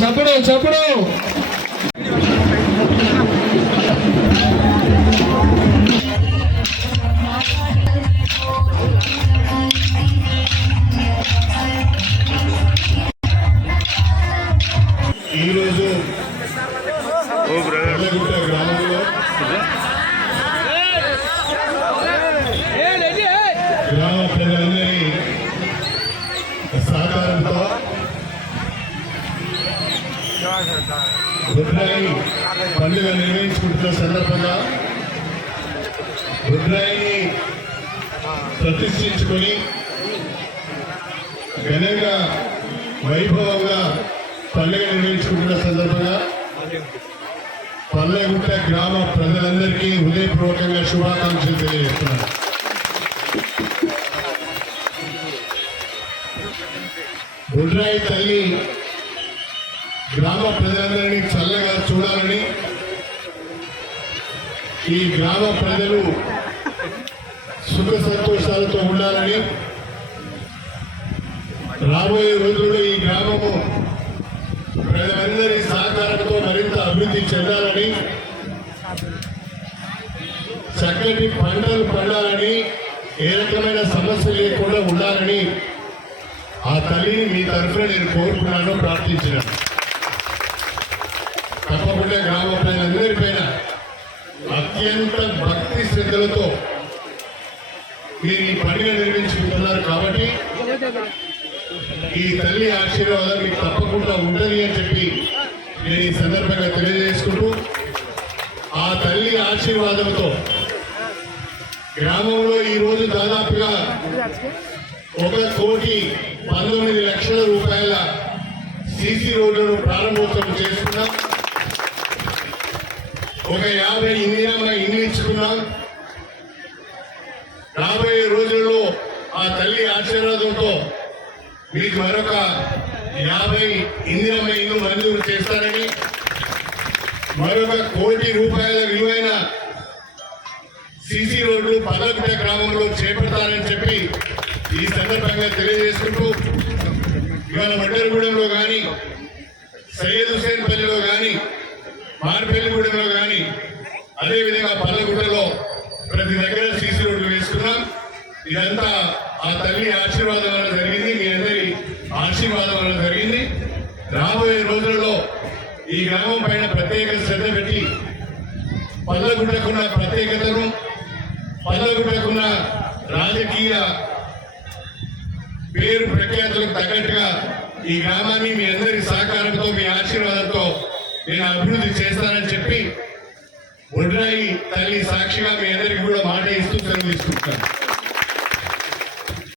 చప్పుడు చప్పుడు. ఈరోజు ఎల్లగుట్ట గ్రామంలో గ్రామ ప్రజలందరి సహకారంతో రుద్రాయి పండుగ నిర్వహించుకుంటున్న సందర్భంగా రుద్రాయిని ప్రతిష్ఠించుకొని ఘనంగా వైభవంగా పండుగ నిర్వహించుకుంటున్న సందర్భంగా పల్లెగుట్ట గ్రామ ప్రజలందరికీ హృదయపూర్వకంగా శుభాకాంక్షలు తెలియజేస్తున్నారు గుడ్రాయి తల్లి గ్రామ ప్రజలందరినీ చల్లగా చూడాలని ఈ గ్రామ ప్రజలు సుఖ సంతోషాలతో ఉండాలని రాబోయే రోజుల్లో ఈ గ్రామము ప్రజలందరి సహకారంతో మరింత అభివృద్ధి చెందాలని చక్కటి పంటలు పండాలని ఏ రకమైన సమస్య లేకుండా ఉండాలని ఆ తల్లిని మీ తరఫున నేను కోరుకున్నాను ప్రార్థించినాను తప్పకుండా గ్రామ ప్రజలందరిపైన అత్యంత భక్తి శ్రద్ధలతో మీరు ఈ పండుగ నిర్వహించుకుంటున్నారు కాబట్టి ఈ తల్లి ఆశీర్వాదం మీకు తప్పకుండా ఉండని అని చెప్పి నేను ఈ సందర్భంగా తెలియజేసుకుంటూ ఆ తల్లి ఆశీర్వాదంతో గ్రామంలో ఈ రోజు దాదాపుగా ఒక కోటి పంతొమ్మిది లక్షల రూపాయల సీసీ రోడ్లను ప్రారంభోత్సవం చేసుకున్నాం. ఒక యాభై ఇందిరమ్మ ఇల్లు ఇచ్చుకున్నాం. రాబోయే రోజుల్లో ఆ తల్లి ఆశీర్వాదంతో మీకు మరొక యాభై ఇందిరమ్మ ఇల్లు మంజూరు చేస్తారని మరొక కోటి రూపాయల విలువైన సిసి రోడ్లు పదవిట గ్రామంలో చేపడతారని చెప్పి ఈ సందర్భంగా తెలియజేసుకుంటూ ఇవాళ మండలగూడెంలో కానీ సయ్యద్ హుసేన్పల్లిలో కానీ మార్పల్లిగూడెంలో కానీ అదేవిధంగా పల్లగుట్టలో ప్రతి దగ్గర సీసీ రోడ్లు వేసుకున్నాం. ఇదంతా ఆ తల్లి ఆశీర్వాదం వల్ల జరిగింది మీ అందరి ఆశీర్వాదం వల్ల జరిగింది. రాబోయే రోజులలో ఈ గ్రామం పైన ప్రత్యేక శ్రద్ధ పెట్టి పల్లెగుడ్డకున్న ప్రత్యేకతను పల్లెగుడ్డకున్న రాజకీయ పేరు ప్రఖ్యాతులకు తగ్గట్టుగా ఈ గ్రామాన్ని మీ అందరి సహకారంతో మీ ఆశీర్వాదంతో నేను అభివృద్ధి చేస్తానని చెప్పి ఒడ్రాయి తల్లి సాక్షిగా మీ అందరికీ కూడా మాట ఇస్తూ సెలవు తీసుకుంటాను